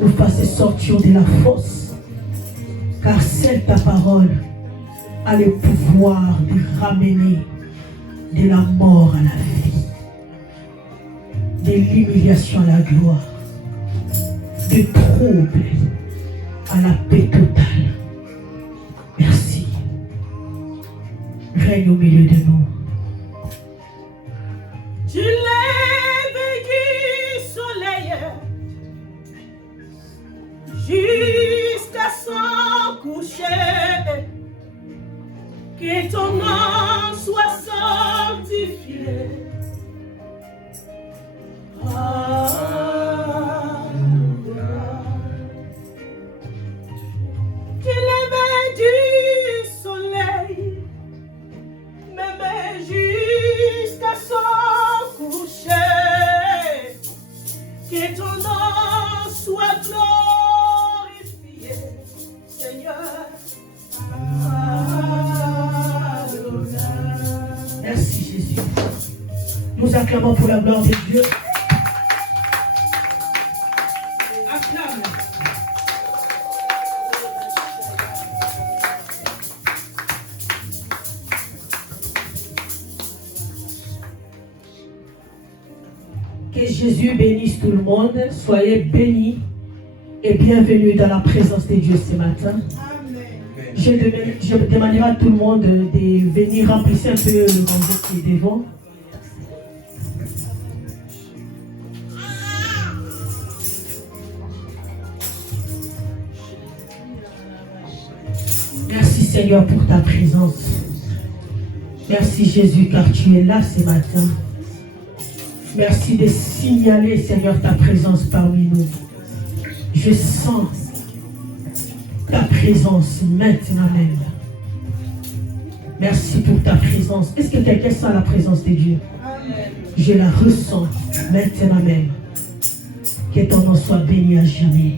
nous fasse sortir de la fosse. Car seule ta parole a le pouvoir de ramener de la mort à la vie, de l'humiliation à la gloire, de trouble à la paix totale. Merci. Règne au milieu de nous. Tu lèves du soleil jusqu'à son coucher, que ton nom soit sanctifié. Tu lèves du soleil, même jusqu'à son coucher, que ton nom soit glorifié, Seigneur. Merci Jésus. Nous acclamons pour la gloire de Dieu. Acclame. Que Jésus bénisse tout le monde. Soyez bénis et bienvenue dans la présence de Dieu ce matin. Je demanderai à tout le monde de venir remplir un peu le rangement qui est devant. Merci Seigneur pour ta présence. Merci Jésus car tu es là ce matin. Merci de signaler Seigneur ta présence parmi nous. Je sens ta présence maintenant même. Merci pour ta présence. Est-ce que quelqu'un sent la présence de Dieu? Amen. Je la ressens maintenant même. Que ton nom soit béni à jamais.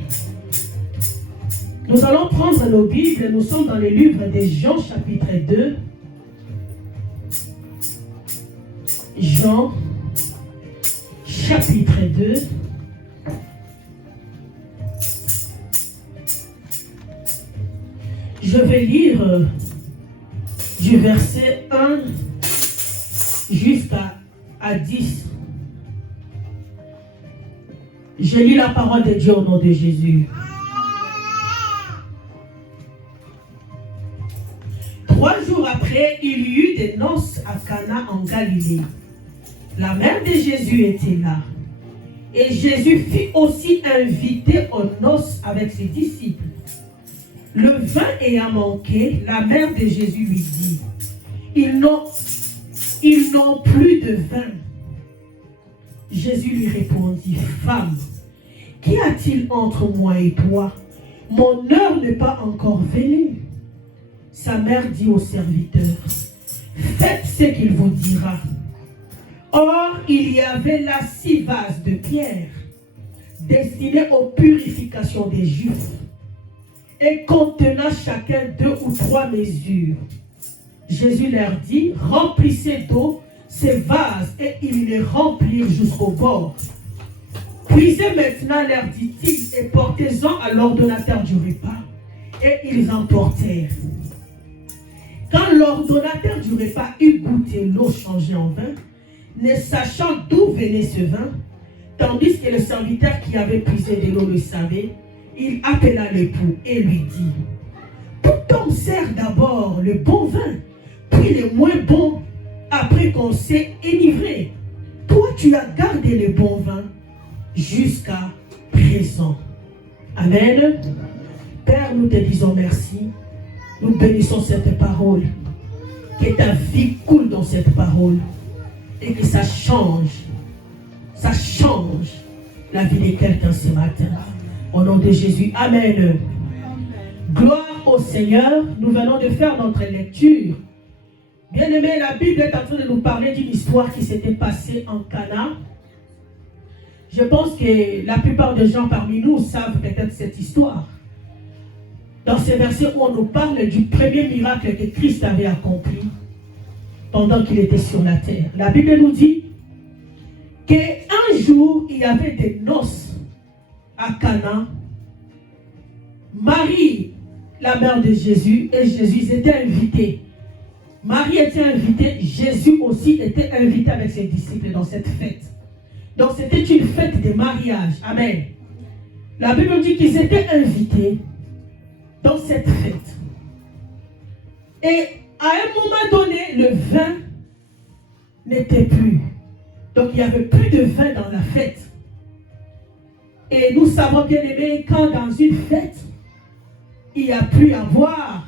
Nous allons prendre nos Bibles. Nous sommes dans le livre de Jean chapitre 2. Jean chapitre 2. Je vais lire du verset 1 jusqu'à 10. Je lis la parole de Dieu au nom de Jésus. 3 jours après, il y eut des noces à Cana en Galilée. La mère de Jésus était là. Et Jésus fut aussi invité aux noces avec ses disciples. Le vin ayant manqué, la mère de Jésus lui dit, ils n'ont plus de vin. Jésus lui répondit, femme, qu'y a-t-il entre moi et toi? Mon heure n'est pas encore venue. Sa mère dit au serviteur, faites ce qu'il vous dira. Or, il y avait là 6 vases de pierre, destinés aux purifications des Juifs, et contenant chacun 2 ou 3 mesures. Jésus leur dit, remplissez d'eau ces vases, et ils les remplirent jusqu'au bord. Puisez maintenant, leur dit-il, et portez-en à l'ordonnateur du repas. Et ils emportèrent. Quand l'ordonnateur du repas eut goûté l'eau changée en vin, ne sachant d'où venait ce vin, tandis que le serviteur qui avait puisé de l'eau le savait, il appela l'époux et lui dit, tout homme sert d'abord le bon vin, puis le moins bon, après qu'on s'est enivré. Toi, tu as gardé le bon vin jusqu'à présent. Amen. Père, nous te disons merci. Nous bénissons cette parole. Que ta vie coule dans cette parole. Et que ça change la vie de quelqu'un ce matin. Au nom de Jésus, Amen. Amen. Gloire au Seigneur. Nous venons de faire notre lecture. Bien-aimé, la Bible est en train de nous parler d'une histoire qui s'était passée en Cana. Je pense que la plupart des gens parmi nous savent peut-être cette histoire. Dans ces versets où on nous parle du premier miracle que Christ avait accompli pendant qu'il était sur la terre. La Bible nous dit qu'un jour, il y avait des noces à Cana Marie, la mère de Jésus, et Jésus, ils étaient invités. Marie était invitée, Jésus aussi était invité avec ses disciples dans cette fête. Donc c'était une fête de mariage. Amen. La Bible dit qu'ils étaient invités dans cette fête. Et à un moment donné, le vin n'était plus. Donc il n'y avait plus de vin dans la fête. Et nous savons bien aimé, quand dans une fête, il n'y a plus à boire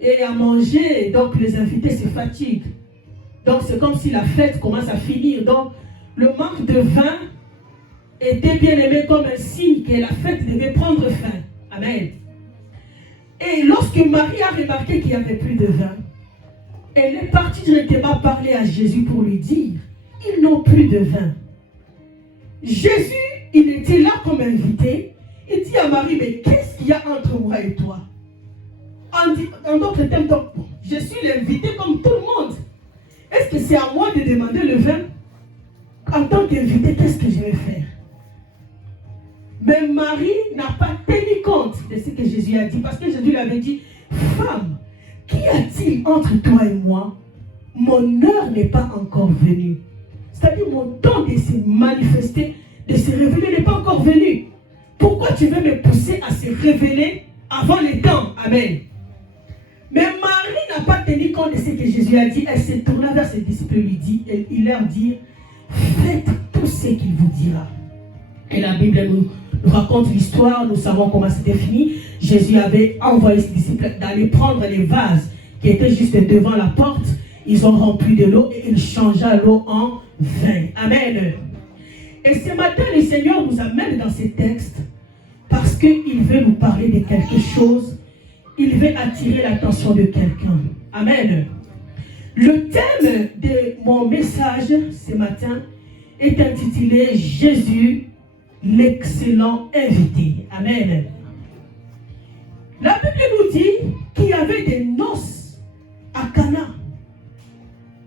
et à manger, donc les invités se fatiguent. Donc c'est comme si la fête commence à finir. Donc le manque de vin était bien aimé comme un signe que la fête devait prendre fin. Amen. Et lorsque Marie a remarqué qu'il n'y avait plus de vin, elle est partie directement parler à Jésus pour lui dire, ils n'ont plus de vin. Jésus, il était là comme invité. Il dit à Marie, mais qu'est-ce qu'il y a entre moi et toi? En d'autres termes, donc, je suis l'invité comme tout le monde. Est-ce que c'est à moi de demander le vin? En tant qu'invité, qu'est-ce que je vais faire? Mais Marie n'a pas tenu compte de ce que Jésus a dit. Parce que Jésus lui avait dit, femme, qu'y a-t-il entre toi et moi? Mon heure n'est pas encore venue. C'est-à-dire mon temps de se manifester, de se révéler n'est pas encore venu. Pourquoi tu veux me pousser à se révéler avant le temps? Amen. Mais Marie n'a pas tenu compte de ce que Jésus a dit. Elle s'est tournée vers ses disciples et lui dit, il leur dit, faites tout ce qu'il vous dira. Et la Bible nous raconte l'histoire, nous savons comment c'était fini. Jésus avait envoyé ses disciples d'aller prendre les vases qui étaient juste devant la porte. Ils ont rempli de l'eau et il changea l'eau en vin. Amen. Et ce matin, le Seigneur nous amène dans ces textes parce qu'il veut nous parler de quelque chose. Il veut attirer l'attention de quelqu'un. Amen. Le thème de mon message ce matin est intitulé Jésus, l'excellent invité. Amen. La Bible nous dit qu'il y avait des noces à Cana.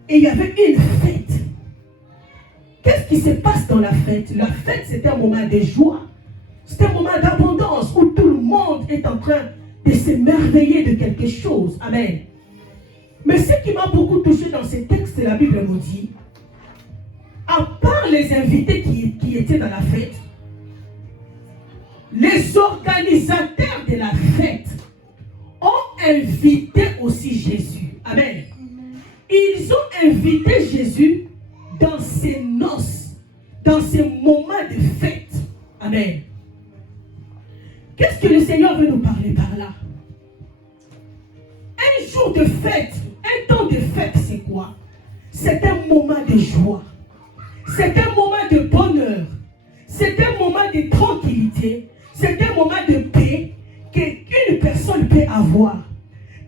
Et il y avait une fête. Qu'est-ce qui se passe dans la fête? La fête, c'était un moment de joie. C'était un moment d'abondance où tout le monde est en train de s'émerveiller de quelque chose. Amen. Mais ce qui m'a beaucoup touché dans ces textes, la Bible nous dit, à part les invités qui étaient dans la fête, les organisateurs de la fête ont invité aussi Jésus. Amen. Ils ont invité Jésus dans ces noces, dans ces moments de fête. Amen. Qu'est-ce que le Seigneur veut nous parler par là? Un jour de fête, un temps de fête, c'est quoi? C'est un moment de joie. C'est un moment de bonheur. C'est un moment de tranquillité. C'est un moment de paix qu'une personne peut avoir.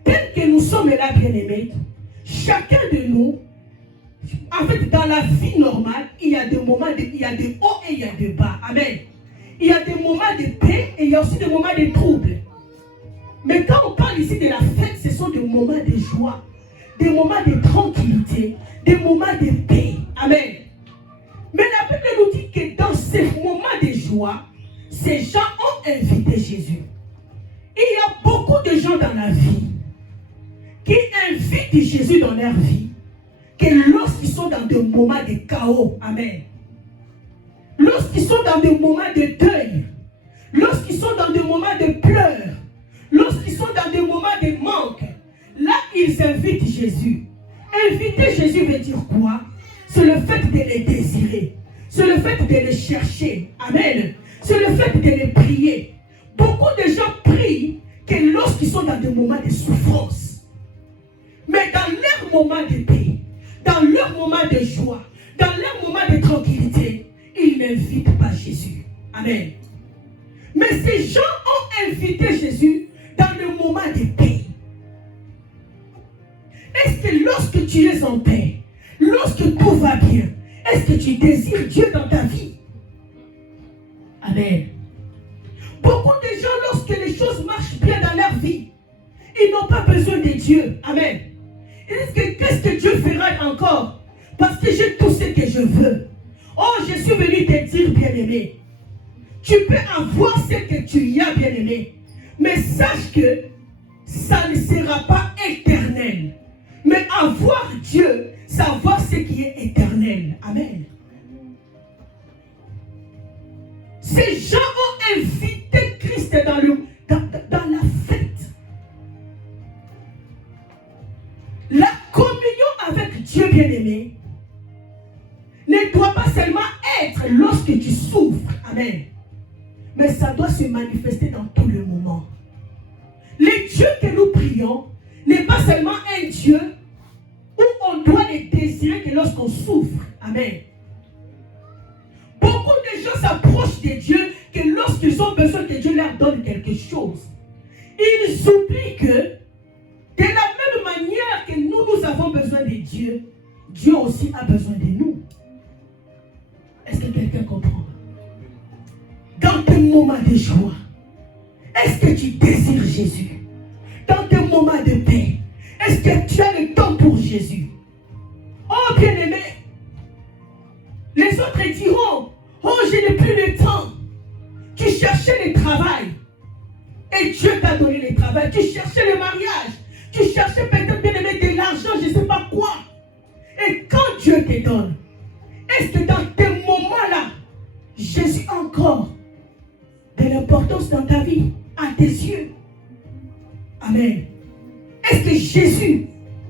Tel que nous sommes là, bien-aimés, chacun de nous, en fait, dans la vie normale, il y a des moments, il y a des hauts et il y a des bas. Amen. Il y a des moments de paix et il y a aussi des moments de trouble. Mais quand on parle ici de la fête, ce sont des moments de joie, des moments de tranquillité, des moments de paix. Amen. Mais la Bible nous dit que dans ces moments de joie, ces gens ont invité Jésus. Il y a beaucoup de gens dans la vie qui invitent Jésus dans leur vie, que lorsqu'ils sont dans des moments de chaos, amen, lorsqu'ils sont dans des moments de deuil, lorsqu'ils sont dans des moments de pleurs, lorsqu'ils sont dans des moments de manque, là ils invitent Jésus. Inviter Jésus veut dire quoi? C'est le fait de les désirer, c'est le fait de les chercher, amen, c'est le fait de les prier. Beaucoup de gens prient que lorsqu'ils sont dans des moments de souffrance. Mais dans leur moment de paix, dans leur moment de joie, dans leur moment de tranquillité, ils n'invitent pas Jésus. Amen. Mais ces gens ont invité Jésus dans le moment de paix. Est-ce que lorsque tu es en paix, lorsque tout va bien, est-ce que tu désires Dieu dans ta vie? Amen. Beaucoup de gens, lorsque les choses marchent bien dans leur vie, ils n'ont pas besoin de Dieu. Amen. Ils disent que qu'est-ce que Dieu fera encore? Parce que j'ai tout ce que je veux. Oh, je suis venu te dire, bien-aimé, Tu peux avoir ce que tu as, bien-aimé. Mais sache que ça ne sera pas éternel. Mais avoir Dieu, savoir ce qui est éternel. Amen. Ces gens ont invité Christ dans la fête. La communion avec Dieu, bien-aimé, ne doit pas seulement être lorsque tu souffres. Amen. Mais ça doit se manifester dans tous les moments. Le Dieu que nous prions n'est pas seulement un Dieu où on doit le désirer que lorsqu'on souffre. Amen. Beaucoup de gens s'approchent de Dieu que lorsqu'ils ont besoin que Dieu leur donne quelque chose. Ils oublient que de la même manière que nous avons besoin de Dieu, Dieu aussi a besoin de nous. Est-ce que quelqu'un comprend? Dans tes moments de joie, est-ce que tu désires Jésus? Dans tes moments de paix, est-ce que tu as le temps pour Jésus? Oh bien-aimé, les autres diront, oh je n'ai plus le temps. Tu cherchais le travail et Dieu t'a donné le travail. Tu cherchais le mariage, tu cherchais peut-être bien-aimé de l'argent, je ne sais pas quoi. Et quand Dieu te donne, est-ce que dans tes moments-là, Jésus a encore de l'importance dans ta vie, à tes yeux? Amen. Est-ce que Jésus,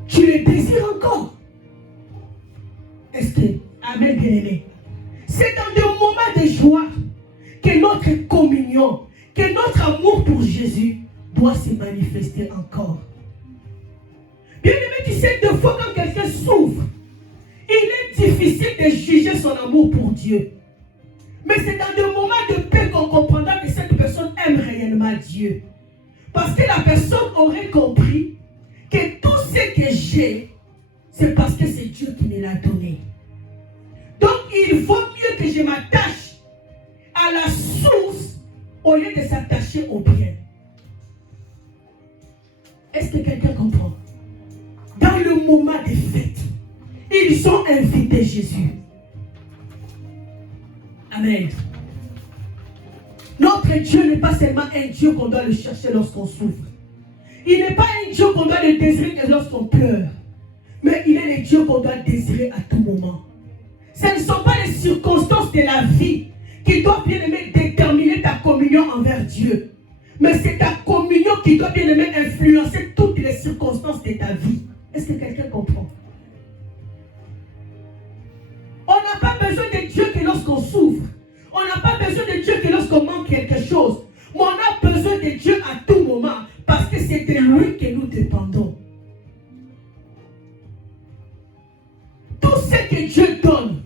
tu le désires encore? Est-ce que, amen bien-aimé, c'est dans des moments de joie que notre communion, que notre amour pour Jésus doit se manifester encore. Bien-aimé, tu sais, deux fois quand quelqu'un souffre, il est difficile de juger son amour pour Dieu. Mais c'est dans des moments de paix qu'on comprendra que cette personne aime réellement Dieu. Parce que la personne aurait compris que tout ce que j'ai, c'est parce que c'est Dieu qui me l'a donné. Donc il vaut mieux que je m'attache à la source au lieu de s'attacher au bien. Est-ce que quelqu'un comprend? Dans le moment des fêtes, ils ont invité Jésus. Amen. Notre Dieu n'est pas seulement un Dieu qu'on doit le chercher lorsqu'on souffre. Il n'est pas un Dieu qu'on doit le désirer que lorsqu'on pleure. Mais il est le Dieu qu'on doit désirer à tout moment. Ce ne sont pas les circonstances de la vie qui doivent bien aimer déterminer ta communion envers Dieu. Mais c'est ta communion qui doit bien aimer influencer toutes les circonstances de ta vie. Est-ce que quelqu'un comprend? On n'a pas besoin de Dieu que lorsqu'on souffre. On n'a pas besoin de Dieu que lorsqu'on manque quelque chose. Mais on a besoin de Dieu à tout moment. Parce que c'est de lui que nous dépendons. Tout ce que Dieu donne,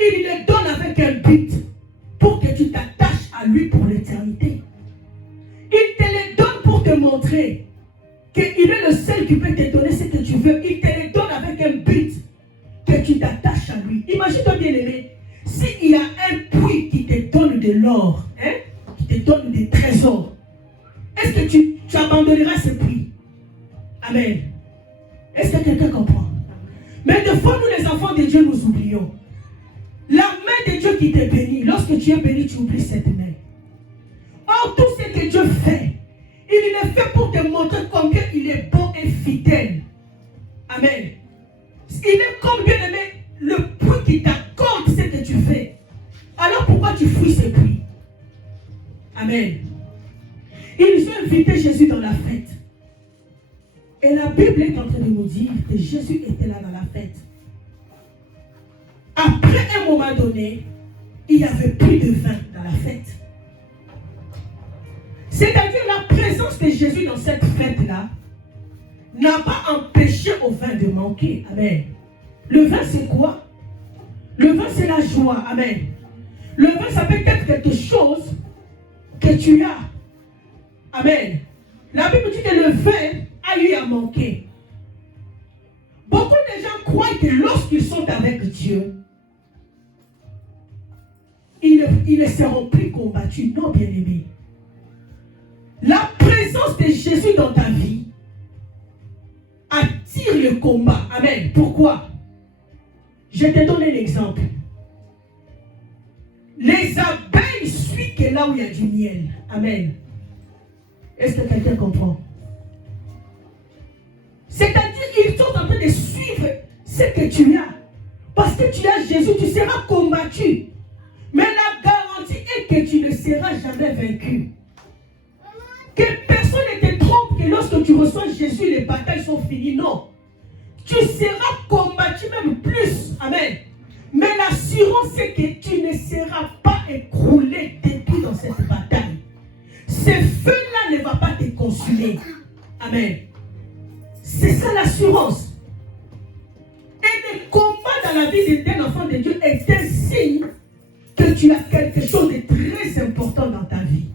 il le donne avec un but. Pour que tu t'attaches à lui pour l'éternité. Il te le donne pour te montrer qu'il est le seul qui peut te donner ce que tu veux. Il te le donne avec un but. Que tu t'attaches à lui. Imagine-toi bien aimé. S'il y a un puits qui te donne de l'or, qui te donne des trésors, est-ce que tu abandonneras ce puits? Amen. Est-ce que quelqu'un comprend? Mais des fois, nous les enfants de Dieu, nous oublions. La main de Dieu qui te bénit, lorsque tu es béni, tu oublies cette main. Or, tout ce que Dieu fait, il le fait pour te montrer combien il est bon et fidèle. Amen. Il est comme bien aimé le puits qui t'accorde ce que tu fais. Alors pourquoi tu fuis ce puits? Amen. Ils ont invité Jésus dans la fête. Et la Bible est en train de nous dire que Jésus était là dans la fête. Après un moment donné, il n'y avait plus de vin dans la fête. C'est-à-dire la présence de Jésus dans cette fête-là n'a pas empêché au vin de manquer. Amen. Le vin, c'est quoi? Le vin, c'est la joie. Amen. Le vin, ça peut être quelque chose que tu as. Amen. La Bible dit que le vin a eu à manquer. Beaucoup de gens croient que lorsqu'ils sont avec Dieu, ils ne seront plus combattus. Non, bien-aimés. La présence de Jésus dans ta vie attire le combat. Amen. Pourquoi? Je te donne un exemple. Les abeilles il suit que là où il y a du miel. Amen. Est-ce que quelqu'un comprend? C'est-à-dire qu'ils sont en train de suivre ce que tu as. Parce que tu as Jésus, tu seras combattu. Mais la garantie est que tu ne seras jamais vaincu. Que personne ne te trompe que lorsque tu reçois Jésus, les batailles sont finies. Non. Tu seras combattu même plus. Amen. Mais l'assurance c'est que tu ne seras pas écroulé, détruit dans cette bataille. Ce feu-là ne va pas te consumer. Amen. C'est ça l'assurance. Et le combat dans la vie d'un enfant de Dieu est un signe que tu as quelque chose de très important dans ta vie.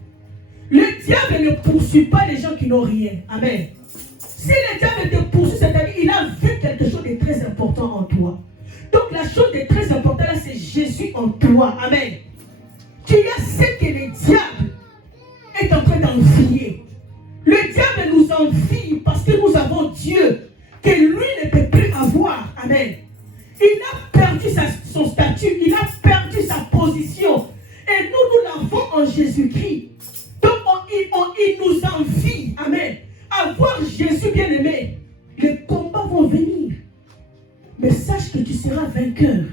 Le diable ne poursuit pas les gens qui n'ont rien. Amen. Si le diable te poursuit, c'est-à-dire qu'il a vu quelque chose de très important en toi. Donc la chose de très importante là, c'est Jésus en toi. Amen. Tu as ce que le diable est en train d'envier. Le diable nous envie parce que nous avons Dieu que lui ne peut plus avoir. Amen. Il a perdu son statut, il a perdu sa position. Et nous l'avons en Jésus-Christ. Donc il nous envie. Amen. Avoir Jésus bien-aimé, les combats vont venir. Mais sache que tu seras vainqueur.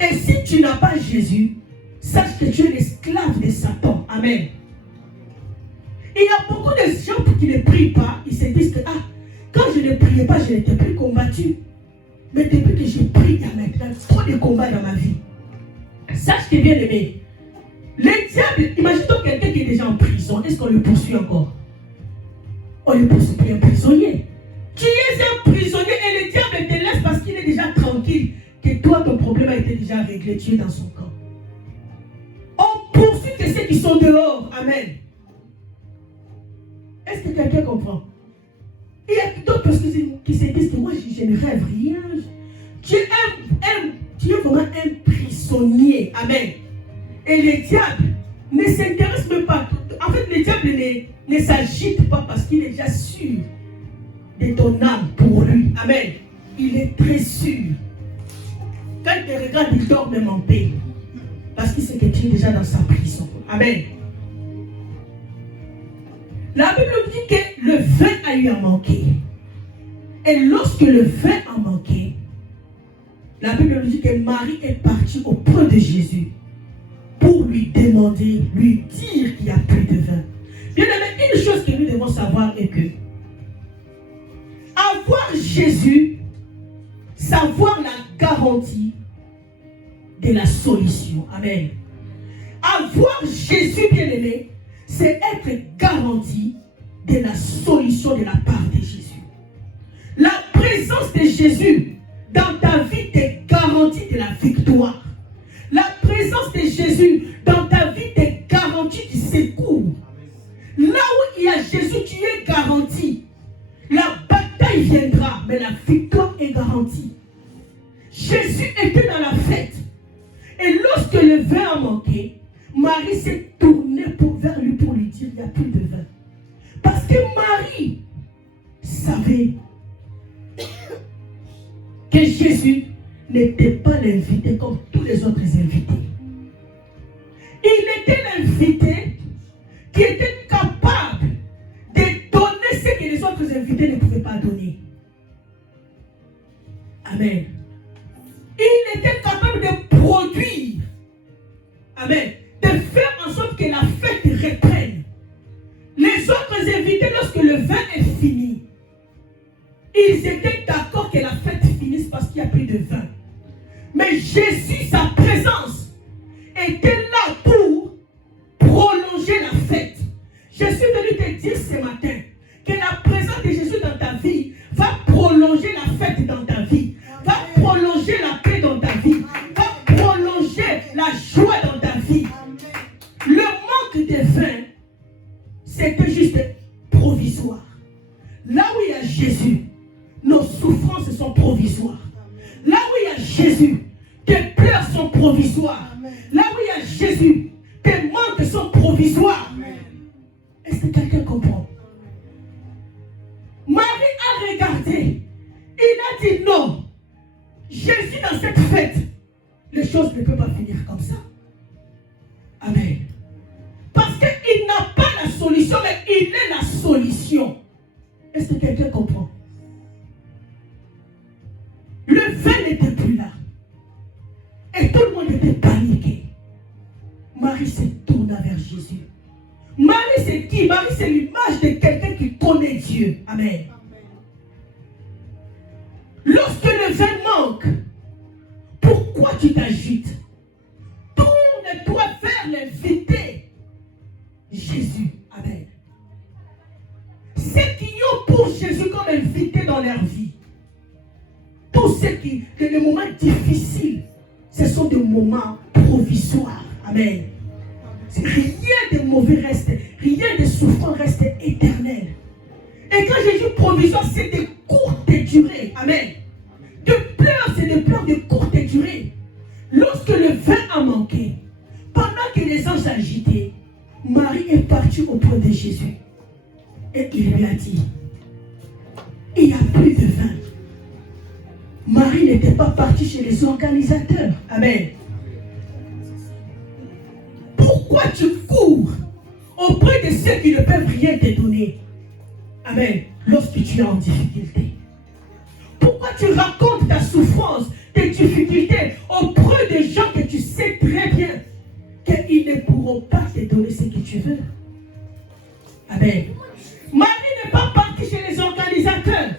Et si tu n'as pas Jésus, sache que tu es l'esclave de Satan. Amen. Il y a beaucoup de gens qui ne prient pas. Ils se disent que quand je ne priais pas, je n'étais plus combattu. Mais depuis que je prie, il y a maintenant trop de combats dans ma vie. Sache que bien aimé, le diable, imagine-toi quelqu'un qui est déjà en prison. Est-ce qu'on le poursuit encore? On le poursuit un prisonnier. Tu es un prisonnier et le diable te laisse parce qu'il est déjà tranquille. Que toi, ton problème a été déjà réglé. Tu es dans son camp. On poursuit que ceux qui sont dehors. Amen. Est-ce que quelqu'un comprend? Il y a d'autres personnes qui se disent que moi, je ne rêve rien. Tu es vraiment un prisonnier. Amen. Et le diable ne s'intéresse même pas. En fait, le diable ne s'agite pas parce qu'il est déjà sûr de ton âme pour lui. Amen. Il est très sûr. Quand il te regarde, il dort même en paix. Parce qu'il sait que tu es déjà dans sa prison. Amen. La Bible nous dit que le vin a eu à manquer. Et lorsque le vin a manqué, la Bible nous dit que Marie est partie auprès de Jésus pour lui demander, lui dire qu'il n'y a plus de vin. Bien aimé, une chose que nous devons savoir est que avoir Jésus, savoir la garantie de la solution. Amen. Avoir Jésus bien-aimé, c'est être garanti de la solution de la part de Jésus. La présence de Jésus dans ta vie te garantit de la victoire. La présence de Jésus dans ta vie te garantit du secours. Là où il y a Jésus, tu es garanti. La bataille viendra, mais la victoire est garantie. Jésus était dans la fête. Et lorsque le vin a manqué, Marie s'est tournée vers lui pour lui dire, il n'y a plus de vin. Parce que Marie savait que Jésus n'était pas l'invité comme tous les autres invités. Il était l'invité qui était capable de donner ce que les autres invités ne pouvaient pas donner. Amen. Il était capable de produire. Amen. De faire en sorte que la fête reprenne. Les autres invités, lorsque le vin est fini, ils étaient d'accord que la fête finisse parce qu'il n'y a plus de vin. Mais Jésus, sa présence, était là pour prolonger la fête. Je suis venu te dire ce matin que la présence de Jésus dans ta vie va prolonger la fête dans ta vie, va prolonger la paix dans ta vie, va prolonger la joie dans ta vie. Le manque de vin, c'était juste provisoire. Là où il y a Jésus, nos souffrances sont provisoires. Là où il y a Jésus, tes pleurs sont provisoires. Là où il y a Jésus, tes manques sont provisoires. Est-ce que quelqu'un comprend? Marie a regardé. Il a dit non. Jésus dans cette fête, les choses ne peuvent pas finir comme ça. solution, mais il est la solution. Est-ce que quelqu'un comprend? Le vin n'était plus là. Et tout le monde était paniqué. Marie se tourna vers Jésus. Marie, c'est qui? Marie, c'est l'image de quelqu'un qui connaît Dieu. Amen. Lorsque le vin manque, pourquoi tu t'agites? Tourne-toi vers l'invité. Jésus. Amen. Ceux qui ont pour Jésus comme invité dans leur vie, tous ceux qui, que les moments difficiles, ce sont des moments provisoires. Amen. Rien de mauvais reste, rien de souffrant reste éternel. Et quand Jésus provisoire, c'est de courte durée. Amen. De pleurs, c'est des pleurs de courte durée. Lorsque le vin a manqué, pendant que les anges agitaient, Marie est partie auprès de Jésus. Et il lui a dit, il n'y a plus de vin. Marie n'était pas partie chez les organisateurs. Amen. Pourquoi tu cours auprès de ceux qui ne peuvent rien te donner? Amen. Lorsque tu es en difficulté. Pourquoi tu racontes ta souffrance, tes difficultés auprès des gens que tu sais très bien qu'ils ne pourront pas te donner ce que tu veux? Amen. Marie n'est pas partie chez les organisateurs.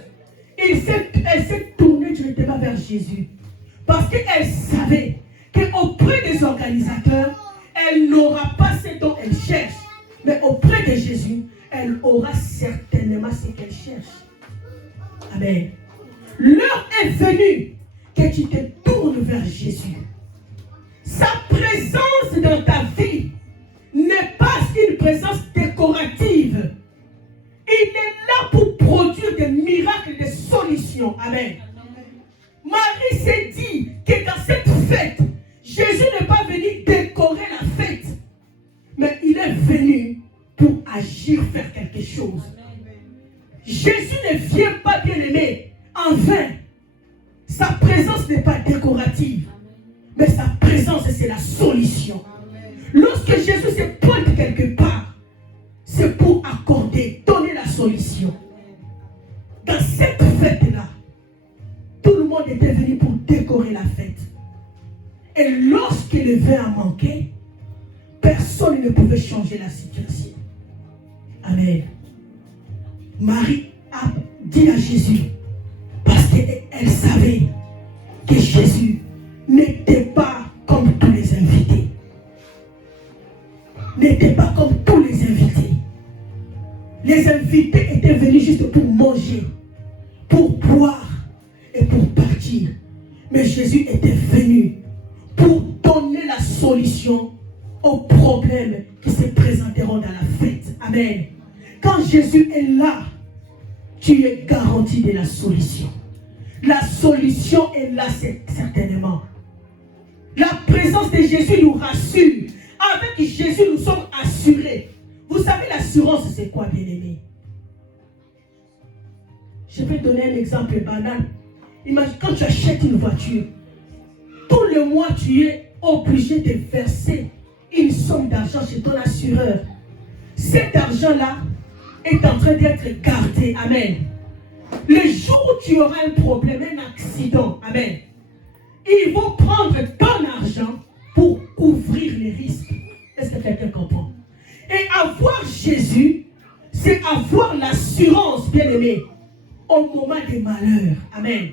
Elle s'est tournée directement vers Jésus. Parce qu'elle savait qu'auprès des organisateurs, elle n'aura pas ce dont elle cherche. Mais auprès de Jésus, elle aura certainement ce qu'elle cherche. Amen. L'heure est venue que tu te tournes vers Jésus. Sa présence dans ta vie n'est pas une présence décorative. Il est là pour produire des miracles, des solutions. Amen. Marie s'est dit que dans cette fête, Jésus n'est pas venu décorer la fête, mais il est venu pour agir, faire quelque chose. Jésus ne vient pas, bien aimé, en vain. Sa présence n'est pas décorative, mais sa présence, c'est la solution. Lorsque Jésus se pointe quelque part, c'est pour accorder, donner la solution. Dans cette fête-là, tout le monde était venu pour décorer la fête. Et lorsque le vin a manqué, personne ne pouvait changer la situation. Amen. Marie a dit à Jésus, parce qu'elle savait que Jésus n'était pas comme tous les invités. N'était pas comme tous les invités. Les invités étaient venus juste pour manger, pour boire et pour partir. Mais Jésus était venu pour donner la solution aux problèmes qui se présenteront dans la fête. Amen. Quand Jésus est là, tu es garanti de la solution. La solution est là certainement. La présence de Jésus nous rassure. Avec Jésus, nous sommes assurés. Vous savez, l'assurance, c'est quoi, bien-aimé? Je vais donner un exemple banal. Imagine quand tu achètes une voiture, tout le mois, tu es obligé de verser une somme d'argent chez ton assureur. Cet argent-là est en train d'être gardé. Amen. Le jour où tu auras un problème, un accident, amen, ils vont prendre ton argent pour couvrir les risques. Est-ce que quelqu'un comprend? Et avoir Jésus, c'est avoir l'assurance, bien-aimé, au moment des malheurs. Amen.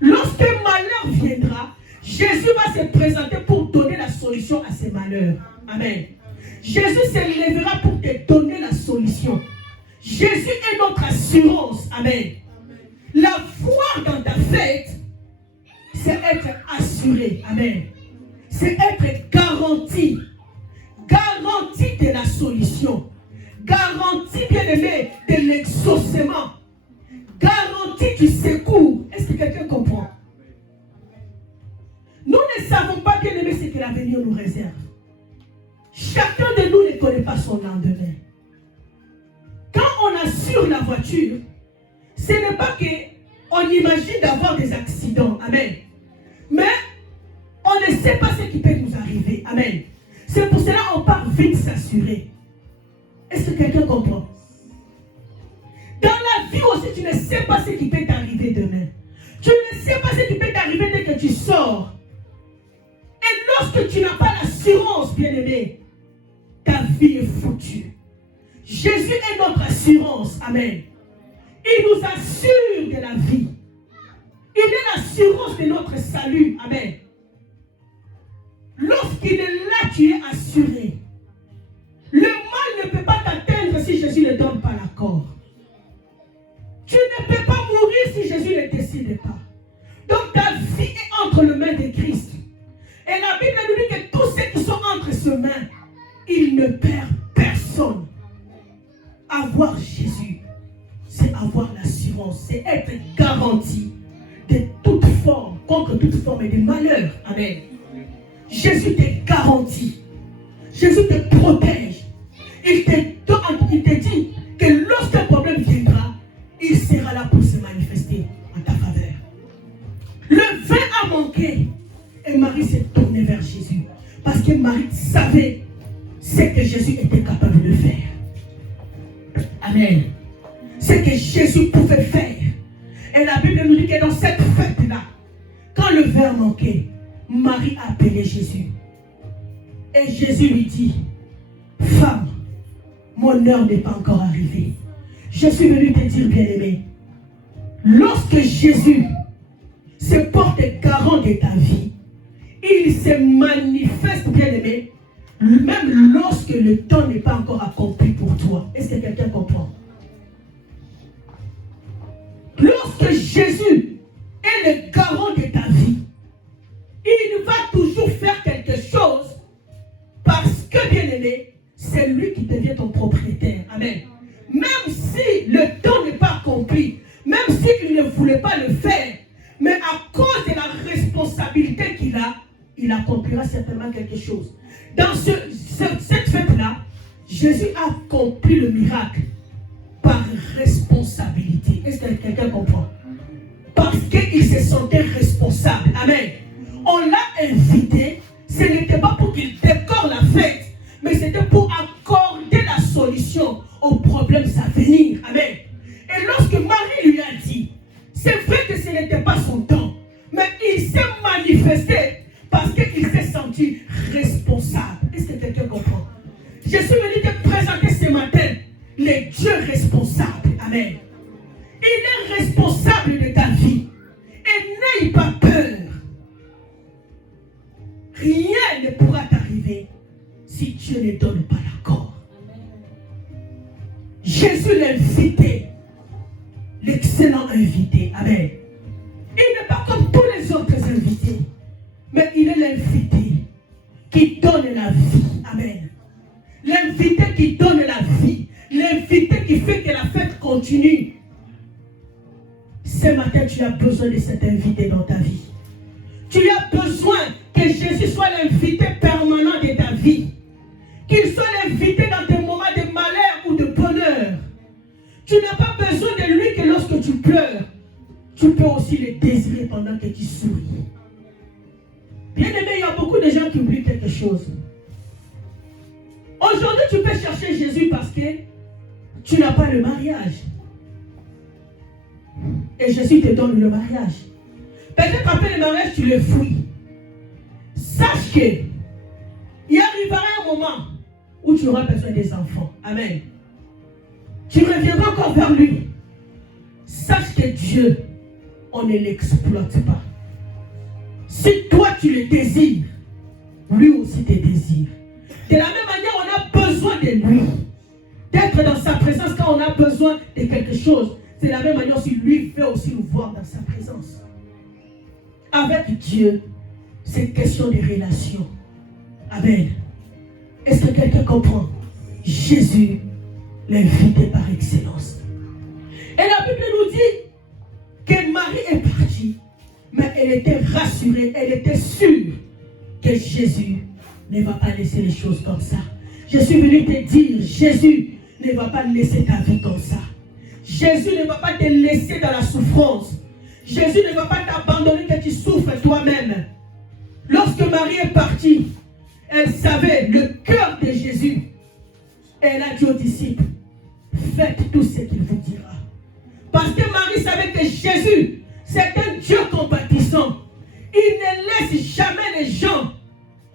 Lorsque malheur viendra, Jésus va se présenter pour donner la solution à ces malheurs. Amen. Jésus se lèvera pour te donner la solution. Jésus est notre assurance. Amen. La foi dans ta fête, c'est être assuré. Amen. C'est être garanti. Garanti de la solution. Garanti, bien-aimé, de l'exaucement. Garanti du secours. Est-ce que quelqu'un comprend? Nous ne savons pas, bien-aimé, ce que l'avenir nous réserve. Chacun de nous ne connaît pas son lendemain. Quand on assure la voiture, ce n'est pas qu'on imagine d'avoir des accidents. Amen. Mais on ne sait pas ce qui peut nous arriver. Amen. C'est pour cela qu'on part vite s'assurer. Est-ce que quelqu'un comprend? Dans la vie aussi, tu ne sais pas ce qui peut t'arriver demain. Tu ne sais pas ce qui peut t'arriver dès que tu sors. Et lorsque tu n'as pas l'assurance, bien-aimé, ta vie est foutue. Jésus est notre assurance. Amen. Il nous assure de la vie. Il est l'assurance de notre salut. Amen. Lorsqu'il est là, tu es assuré. Le mal ne peut pas t'atteindre si Jésus ne donne pas l'accord. Tu ne peux pas mourir si Jésus ne décide pas. Donc ta vie est entre les mains de Christ. Et la Bible nous dit que tous ceux qui sont entre ses mains, ils ne perdent personne. Avoir Jésus, c'est avoir l'assurance, c'est être garanti de toute forme, contre toute forme de malheur. Amen. Jésus te garantit. Jésus te protège. Il te dit que lorsqu'un problème viendra, il sera là pour se manifester en ta faveur. Le vin a manqué et Marie s'est tournée vers Jésus parce que Marie savait ce que Jésus était capable de faire. Amen. Ce que Jésus pouvait faire. Et la Bible nous dit que dans cette fête-là, quand le vin manquait, Marie a appelé Jésus. Et Jésus lui dit, femme, mon heure n'est pas encore arrivée. Je suis venu te dire, bien-aimé, lorsque Jésus se porte garant de ta vie, il se manifeste, bien-aimé, même lorsque le temps n'est pas encore accompli pour toi. Est-ce que quelqu'un comprend? Lorsque Jésus est le garant de ta vie, il va toujours faire quelque chose parce que, bien-aimé, c'est lui qui devient ton propriétaire. Amen. Même si le temps n'est pas accompli, même s'il ne voulait pas le faire, mais à cause de la responsabilité qu'il a, il accomplira certainement quelque chose. Dans cette fête-là, Jésus a accompli le miracle par responsabilité. Est-ce que quelqu'un comprend? Parce qu'il se sentait responsable. Amen. On l'a invité, ce n'était pas pour qu'il décore la fête, mais c'était pour accorder la solution aux problèmes à venir. Amen. Et lorsque Marie lui a dit, c'est vrai que ce n'était pas son temps, mais il s'est manifesté parce qu'il s'est senti responsable. Est-ce que quelqu'un comprend? Je suis venu te présenter ce matin le Dieu responsable. Amen. Il est responsable de ta vie. Et n'aie pas peur. Rien ne pourra t'arriver si Dieu ne donne pas l'accord. Jésus l'a invité, l'excellent invité. Amen. Il n'est pas comme tous les autres invités, mais il est l'invité qui donne la vie. Amen. L'invité qui donne la vie. L'invité qui fait que la fête continue. Ce matin, tu as besoin de cet invité dans ta vie. Tu as besoin que Jésus soit l'invité permanent de ta vie. Qu'il soit l'invité dans tes moments de malheur ou de bonheur. Tu n'as pas besoin de lui que lorsque tu pleures. Tu peux aussi le désirer pendant que tu souris. Bien aimé, il y a beaucoup de gens qui oublient quelque chose. Aujourd'hui, tu peux chercher Jésus parce que tu n'as pas le mariage. Et Jésus te donne le mariage. Peut-être après le mariage, tu le fouilles. Sache qu'il arrivera un moment où tu auras besoin des enfants. Amen. Tu reviendras encore vers lui. Sache que Dieu, on ne l'exploite pas. Si toi tu le désires, lui aussi te désire. De la même manière, on a besoin de lui. D'être dans sa présence quand on a besoin de quelque chose. C'est de la même manière si lui veut aussi nous voir dans sa présence. Avec Dieu, c'est question de relation. Amen. Est-ce que quelqu'un comprend? Jésus, l'invité par excellence. Et la Bible nous dit que Marie est partie, mais elle était rassurée, elle était sûre que Jésus ne va pas laisser les choses comme ça. Je suis venu te dire, Jésus ne va pas laisser ta vie comme ça. Jésus ne va pas te laisser dans la souffrance. Jésus ne va pas t'abandonner que tu souffres toi-même. Lorsque Marie est partie, elle savait le cœur de Jésus Et elle a dit aux disciples, faites tout ce qu'il vous dira. Parce que Marie savait que Jésus, c'est un Dieu compatissant. Il ne laisse jamais les gens,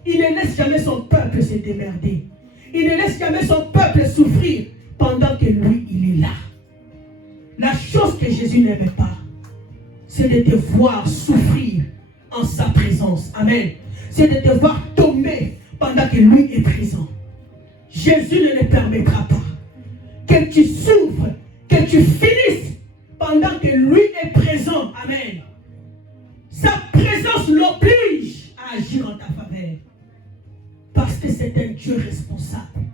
il ne laisse jamais son peuple se démerder. Il ne laisse jamais son peuple souffrir pendant que lui, il est là. La chose que Jésus n'aimait pas, c'est de te voir souffrir en sa présence. Amen. C'est de te voir tomber pendant que lui est présent. Jésus ne le permettra pas que tu souffres, que tu finisses pendant que lui est présent. Amen. Sa présence l'oblige à agir en ta faveur. Parce que c'est un Dieu responsable.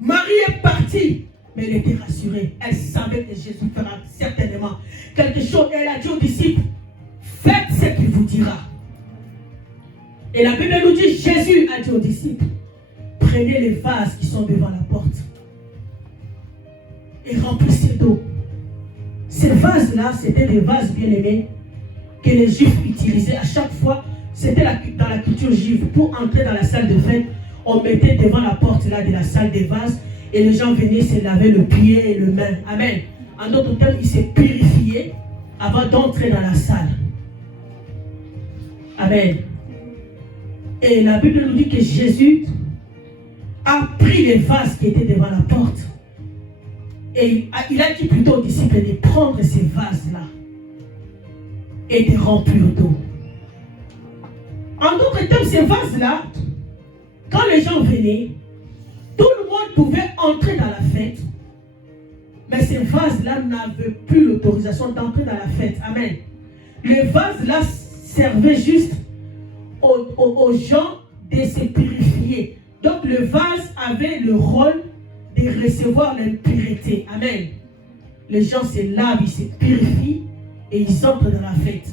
Marie est partie, mais elle était rassurée. Elle savait que Jésus fera certainement quelque chose. Et elle a dit aux disciples, faites ce qu'il vous dira. Et la Bible nous dit, Jésus a dit aux disciples, prenez les vases qui sont devant la porte et remplissez d'eau. Ces vases-là, c'était des vases bien-aimés que les Juifs utilisaient à chaque fois. C'était dans la culture juive. Pour entrer dans la salle de fête, on mettait devant la porte là, de la salle des vases et les gens venaient se laver le pied et le main. Amen. En d'autres termes, ils se purifiaient avant d'entrer dans la salle. Amen. Et la Bible nous dit que Jésus a pris les vases qui étaient devant la porte. Et il a dit plutôt aux disciples de prendre ces vases-là et de remplir d'eau. En d'autres termes, ces vases-là, quand les gens venaient, tout le monde pouvait entrer dans la fête. Mais ces vases-là n'avaient plus l'autorisation d'entrer dans la fête. Amen. Les vases-là servaient juste aux gens de se purifier. Donc le vase avait le rôle de recevoir l'impureté. Amen. Les gens se lavent, ils se purifient et ils entrent dans la fête.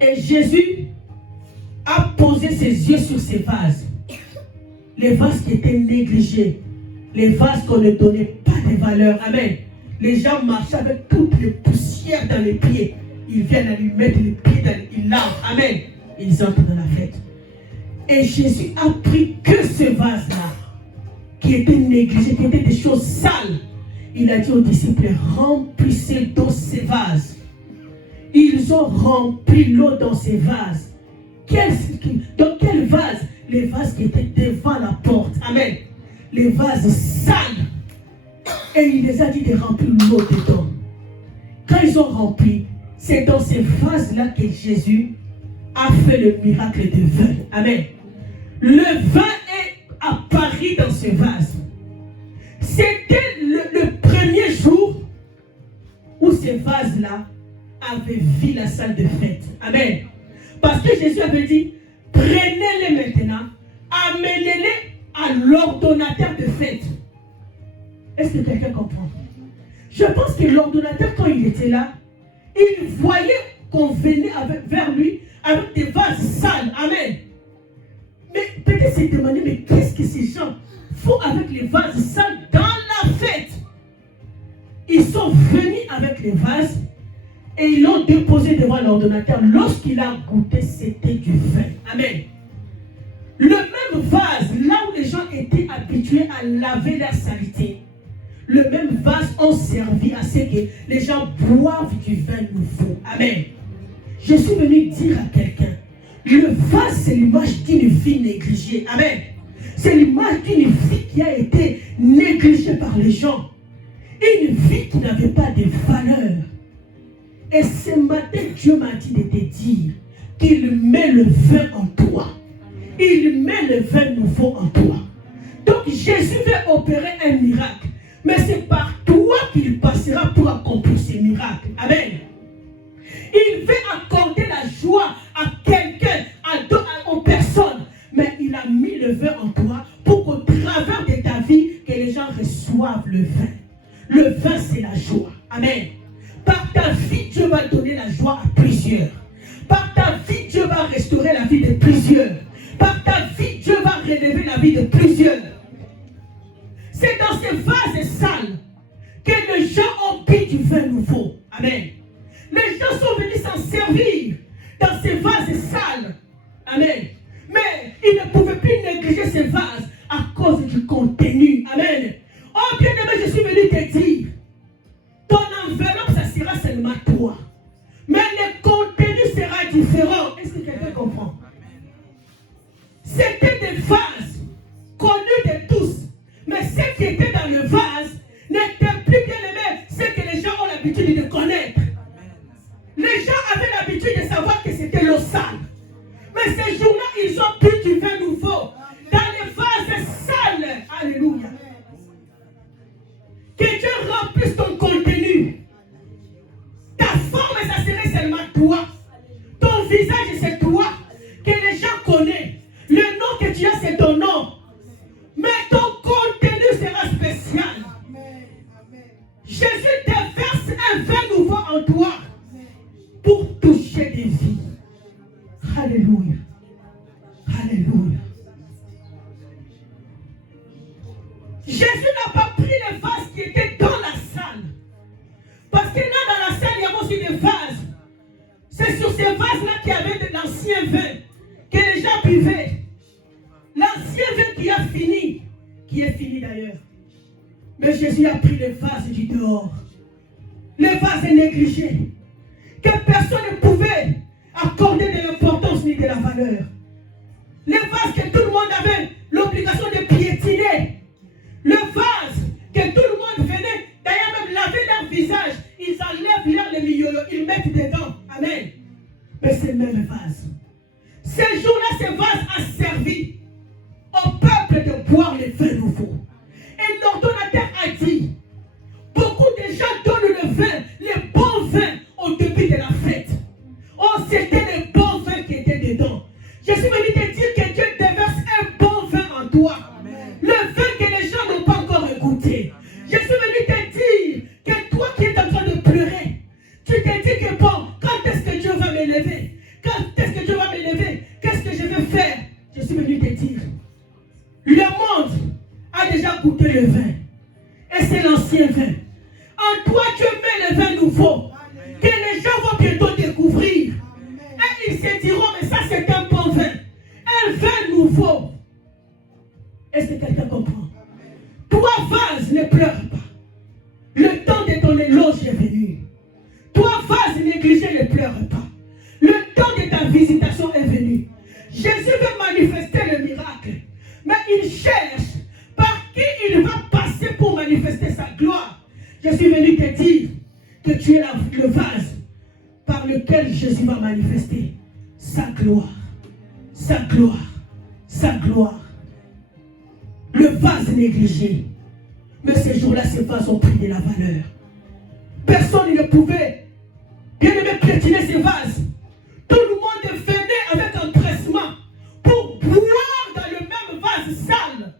Et Jésus a posé ses yeux sur ces vases. Les vases qui étaient négligés. Les vases qu'on ne donnait pas de valeur. Amen. Les gens marchaient avec toutes les poussières dans les pieds. Ils viennent à lui mettre les pieds dans les... Ils lavent. Amen. Ils entrent dans la fête. Et Jésus a pris que ce vase-là, qui était négligé, qui était des choses sales. Il a dit aux disciples, remplissez d'eau ces vases. Ils ont rempli l'eau dans ces vases. Dans quel vase? Les vases qui étaient devant la porte. Amen. Les vases sales. Et il les a dit de remplir l'eau dedans. Quand ils ont rempli, c'est dans ces vases-là que Jésus a fait le miracle de vin. Amen. Le vin est apparu dans ce vase. C'était le premier jour où ces vases-là avaient vu la salle de fête. Amen. Parce que Jésus avait dit, prenez-les maintenant, amenez-les à l'ordonnateur de fête. Est-ce que quelqu'un comprend? Je pense que l'ordonnateur, quand il était là, il voyait qu'on venait vers lui avec des vases sales. Amen. Mais peut-être s'est demandé, mais qu'est-ce que ces gens font avec les vases sales dans la fête? Ils sont venus avec les vases et ils l'ont déposé devant l'ordonnateur. Lorsqu'il a goûté, c'était du vin. Amen. Le même vase, là où les gens étaient habitués à laver leur saleté, le même vase ont servi à ce que les gens boivent du vin nouveau. Amen. Je suis venu dire à quelqu'un, le vase, c'est l'image d'une vie négligée. Amen. C'est l'image d'une vie qui a été négligée par les gens. Une vie qui n'avait pas de valeur. Et ce matin, Dieu m'a dit de te dire qu'il met le vin en toi. Il met le vin nouveau en toi. Donc Jésus veut opérer un miracle. Mais c'est par toi qu'il passera pour accomplir ce miracle. Amen. Il veut accorder la joie à quelqu'un, aux personnes. Mais il a mis le vin en toi pour qu'au travers de ta vie, que les gens reçoivent le vin. Le vin, c'est la joie. Amen. Par ta vie, Dieu va donner la joie à plusieurs. Par ta vie, Dieu va restaurer la vie de plusieurs. Par ta vie, Dieu va relever la vie de plusieurs. C'est dans ces vases sales que les gens ont bu du vin nouveau. Amen. Les gens sont venus s'en servir dans ces vases sales. Amen. Mais ils ne pouvaient plus négliger ces vases à cause du Jésus n'a pas pris les vases qui étaient dans la salle. Parce que là, dans la salle, il y avait aussi des vases. C'est sur ces vases-là qu'il y avait de l'ancien vin que les gens buvaient. L'ancien vin qui est fini d'ailleurs. Mais Jésus a pris les vases du dehors. Les vases négligés. Que personne ne pouvait accorder de l'importance ni de la valeur. Les vases que tout le monde avait l'obligation de piétiner. Le vase que tout le monde venait, d'ailleurs même laver leur visage. Ils enlèvent les mignons, ils mettent dedans. Amen. Mais c'est le même vase. Ces jours-là, ce vase a servi au peuple de boire le vin nouveau. Et l'ordonnateur a dit, beaucoup de gens donnent le vin, les bons vins au début de la fête. Oh, c'était les bons vins qui étaient dedans. Je suis venu te dire que Dieu déverse un bon vin en toi. Amen. Le vin que les gens n'ont pas encore goûté. Je suis venu te dire que toi qui es en train de pleurer, tu te dis que bon, quand est-ce que Dieu va m'élever? Quand est-ce que Dieu va m'élever? Qu'est-ce que je vais faire? Je suis venu te dire, le monde a déjà goûté le vin. Et c'est l'ancien vin. En toi, Dieu met le vin nouveau. Amen. Que les gens vont bientôt découvrir. Amen. Et ils se diront, mais ça c'est un bon vin. Un vin nouveau. Est-ce que quelqu'un comprend? Toi, vase, ne pleure pas. Le temps de ton éloge est venu. Toi, vase négligé, ne pleure pas. Le temps de ta visitation est venu. Jésus veut manifester le miracle. Mais il cherche par qui il va passer pour manifester sa gloire. Je suis venu te dire que tu es le vase par lequel Jésus va manifester sa gloire. Sa gloire. Sa gloire. Le vase négligé. Mais ces jours-là, ces vases ont pris de la valeur. Personne ne pouvait bien aimer piétiner ces vases. Tout le monde venait avec empressement pour boire dans le même vase sale.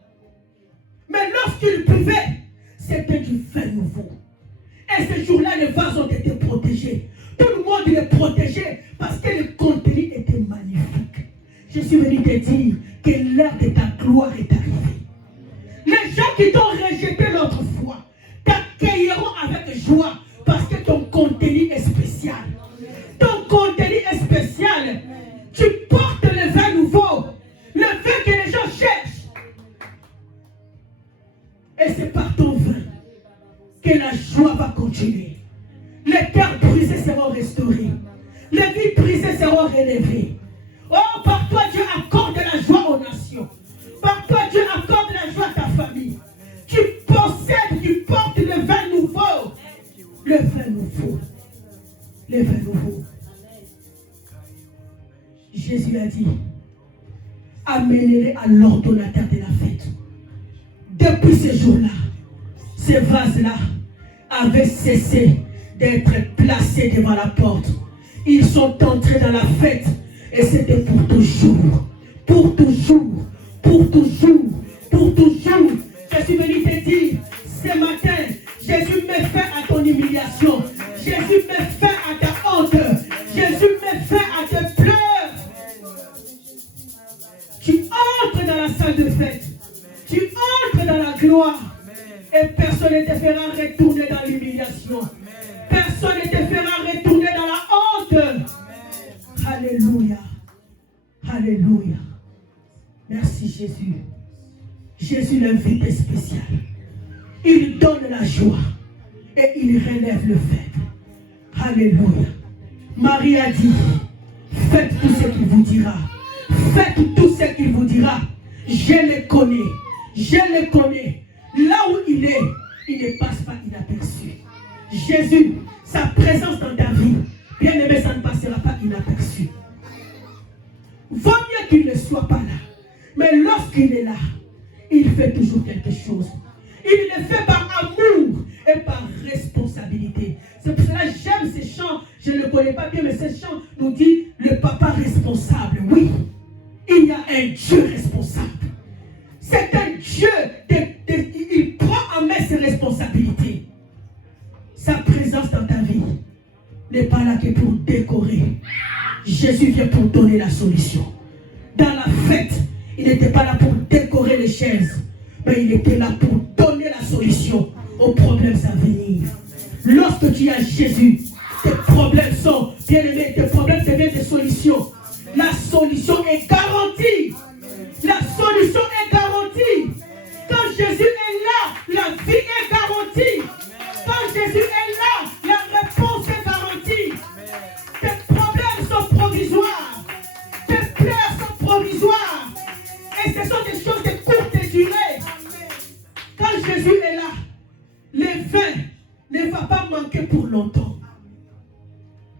Mais lorsqu'il buvait, c'était du vin nouveau. Et ces jours-là, les vases ont été protégés. Tout le monde les protégeait parce que le contenu était magnifique. Je suis venu te dire que l'heure de ta gloire est arrivée. Les gens qui t'ont rejeté l'autre fois t'accueilleront avec joie parce que ton contenu est spécial. Ton contenu est spécial. Tu portes le vin nouveau. Le vin que les gens cherchent. Et c'est par ton vin que la joie va continuer. Les cœurs brisés seront restaurés. Les vies brisées seront relevées. Oh, par toi, Dieu accorde la joie aux nations. Par toi, Dieu accorde la joie à ta famille. Tu possèdes, tu portes le vin nouveau. Le vin nouveau. Le vin nouveau. Jésus a dit, amenez-les à l'ordonnateur de la fête. Depuis ce jour-là, ces vases-là avaient cessé d'être placés devant la porte. Ils sont entrés dans la fête et c'était pour toujours. Pour toujours. Pour toujours. Pour toujours. Je suis venu te dire, ce matin, Jésus met fin à ton humiliation. Jésus met fin à ta honte. Jésus met fin à tes pleurs. Tu entres dans la salle de fête. Tu entres dans la gloire. Et personne ne te fera retourner dans l'humiliation. Personne ne te fera retourner dans la honte. Alléluia. Alléluia. Merci Jésus. Jésus l'invité spécial. Il donne la joie et il relève le faible. Alléluia. Marie a dit, faites tout ce qu'il vous dira. Faites tout ce qu'il vous dira. Je le connais. Je le connais. Là où il est, il ne passe pas inaperçu. Jésus, sa présence dans ta vie, bien aimé, ça ne passera pas inaperçu. Vaut mieux qu'il ne soit pas là. Mais lorsqu'il est là, il fait toujours quelque chose. Il le fait par amour et par responsabilité. C'est pour cela que j'aime ces chants. Je ne le connais pas bien, mais ces chants nous dit le papa responsable. Oui, il y a un Dieu responsable. C'est un Dieu, il prend en main ses responsabilités. Sa présence dans ta vie n'est pas là que pour décorer. Jésus vient pour donner la solution. Dans la fête, il n'était pas là pour décorer les chaises, mais il était là pour donner solution aux problèmes à venir. Lorsque tu as Jésus, tes problèmes sont, bien aimés, tes problèmes deviennent des solutions. La solution est garantie. La solution est garantie. Quand Jésus est là, la vie est garantie. Quand Jésus est là, la réponse est garantie. Tes problèmes sont provisoires. Tes pleurs sont provisoires. Et ce sont des choses de courte durée. Quand Jésus est là, le vin ne va pas manquer pour longtemps.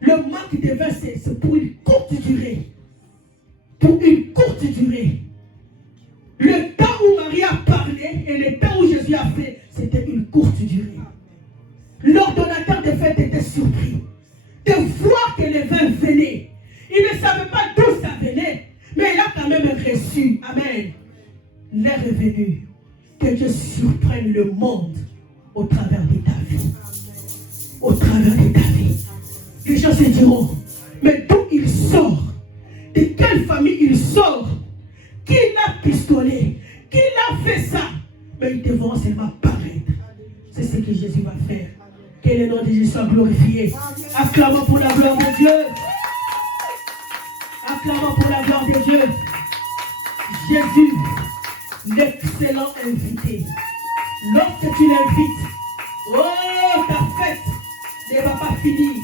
Le manque de vin, c'est pour une courte durée. Pour une courte durée. Le temps où Marie a parlé et le temps où Jésus a fait, c'était une courte durée. L'ordonnateur de fête était surpris de voir que le vin venait. Il ne savait pas d'où ça venait, mais il a quand même reçu. Amen. L'heure est venue que Dieu surprenne le monde au travers de ta vie. Au travers de ta vie. Les gens se diront, mais d'où il sort? De quelle famille il sort? Qui l'a pistolé? Qui l'a fait ça? Mais ils devront seulement paraître. C'est ce que Jésus va faire. Que le nom de Jésus soit glorifié. Acclamons pour la gloire de Dieu. Acclamons pour la gloire de Dieu. Jésus, l'excellent invité. Lorsque tu l'invites, oh, ta fête ne va pas finir.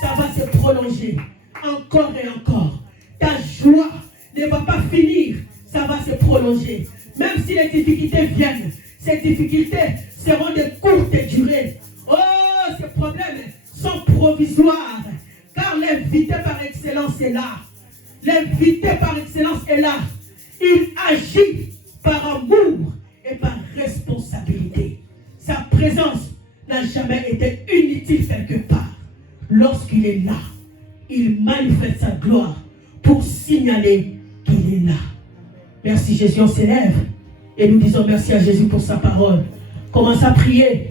Ça va se prolonger encore et encore. Ta joie ne va pas finir. Ça va se prolonger. Même si les difficultés viennent, ces difficultés seront de courte durée. Oh, ces problèmes sont provisoires. Car l'invité par excellence est là. L'invité par excellence est là. Il agit par amour et par responsabilité. Sa présence n'a jamais été inutile quelque part. Lorsqu'il est là, il manifeste sa gloire pour signaler qu'il est là. Merci Jésus, on s'élève et nous disons merci à Jésus pour sa parole. Commence à prier.